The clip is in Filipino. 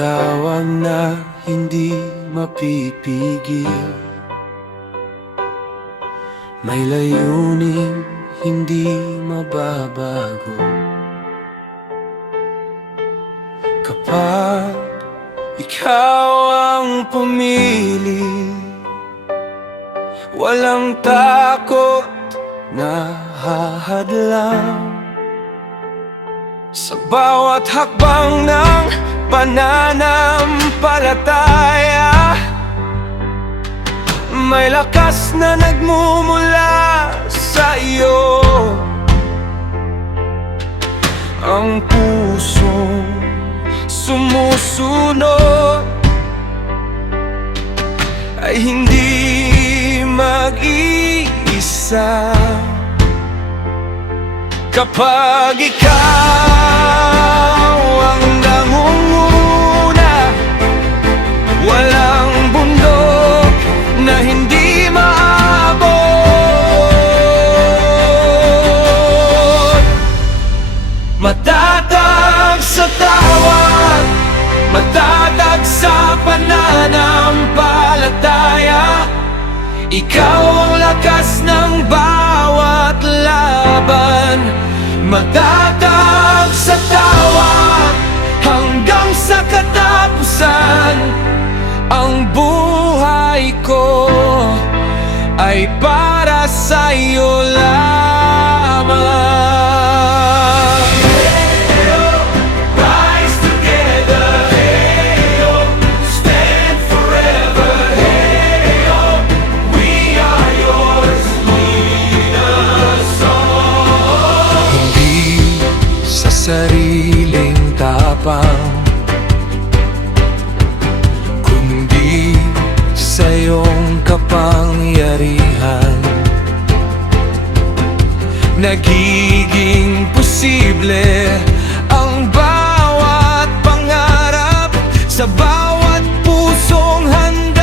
Tawag na hindi mapipigil, may layuning hindi mababago. Kapag ikaw ang pumili, walang takot na hahadlang. Sa bawat hakbang ng pananampalataya, may lakas na nagmumula sa iyo. Ang pusong sumusunod ay hindi mag-iisa. Kapag ikaw ang nangunguna, walang bundok na hindi maabot. Matatag sa tawag, matatag sa pananampalataya, ikaw ang lakas ng bawat laban. Matatag sa tawag hanggang sa katapusan. Ang buhay ko ay para sa iyo lamang. Rise together, hey oh, stand forever, hey oh, we are yours, lead us on. Hindi sa sariling tapang, kundi sa iyong kapangyarihan, nagiging posible ang bawat pangarap sa bawat pusong handa